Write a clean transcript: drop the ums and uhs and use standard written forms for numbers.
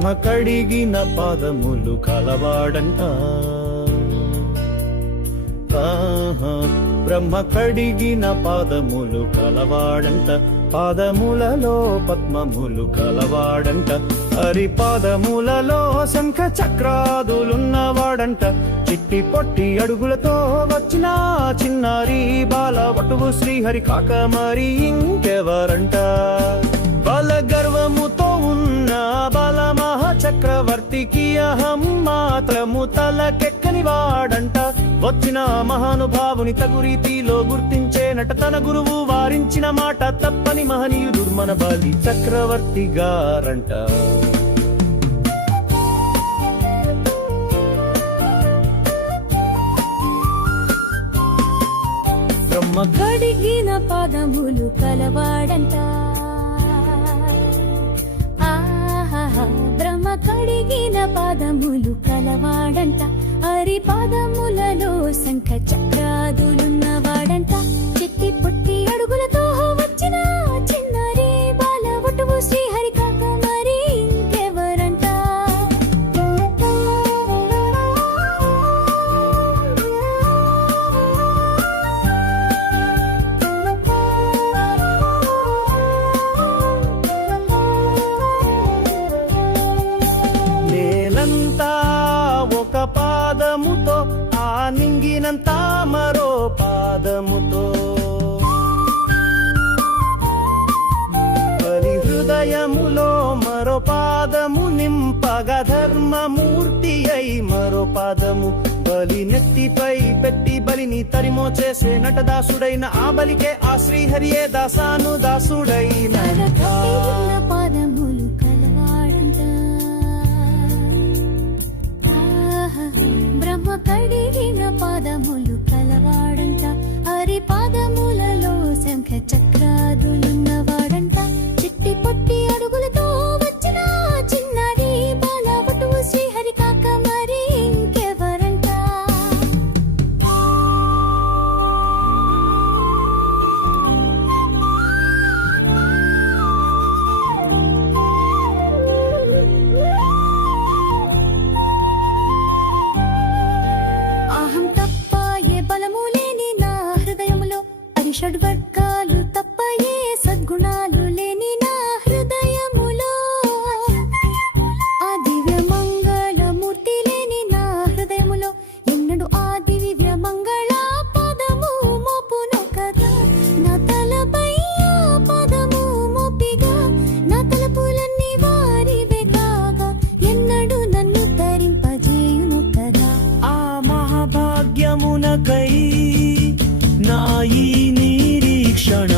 బ్రహ్మ కడిగిన పాదములు కలవాడంట. బ్రహ్మ కడిగిన పాదములు కలవాడంట. పాదములలో పద్మములు కలవాడంట. హరి పాదములలో శంఖ చక్రాదులున్నవాడంట. చిట్టి పొట్టి అడుగులతో వచ్చిన చిన్నారి బాల వటువు శ్రీహరి కాక మరి ఇంకెవరంట. బల గర్వముతో ఉన్న బల మహాచక్రవర్తికి అహం మాత్రము తలకెక్కని వాడంట. వచ్చిన మహానుభావుని తగు రీతిలో గుర్తించేనట. తన గురువు వారించిన మాట తప్పని మహనీయుడు మన బలి చక్రవర్తి గారంట. బ్రహ్మ కడిగిన పాదములు కలవాడంట. బ్రహ్మ కడిగిన పాదములు కలవాడంట. హరి పాదములలో శంఖ చక్రాదులున్నవాడంట. చిట్టి పొట్టి అడుగులతో వచ్చిన చిన్నారి బాల వటువు శ్రీహరి కాక మరి ఇంకెవరంట. నేలంతా ఒక పాదముతో, ఆ నింగినంతా మరో పాదముతో, బలి హృదయములో మరో పాదము నింపగా ధర్మమూర్తి అయి మరో పాదము బలి నెత్తిపై పెట్టి బలిని తరిమో చేసే నటదాసుడైన ఆ బలికే ఆ శ్రీహరియే దాసాను దాసుడైన. పాదములు కలవాడంట. బ్రహ్మ కడిగిన పాదములు కలవాడంట. హరి పాదములలో శంఖ చక్రాదులున్నవాడంట. చిట్టి పొట్టి అడుగులతో వచ్చిన చిన్నారి బాల వటువు శ్రీహరి కాక మరి ఇంకెవరంట. అహం తప్ప ఏ బలము లేని నా హృదయములో, షడ్వర్గాలు తప్ప ఏ సద్గుణాలు లేని నా హృదయములో, ఆ దివ్య మంగళమూర్తి లేని నా హృదయములో ఎన్నడు ఆ దివ్య మంగళ పదము మోపును కదా. నా తలపై ఆ పదము మోపిగా నా తలపులన్నీ వారివే కాగా ఎన్నడు నన్ను తరింపజేయును కదా. ఆ మహాభాగ్యమునకై నా ఈ నిరీక్షణ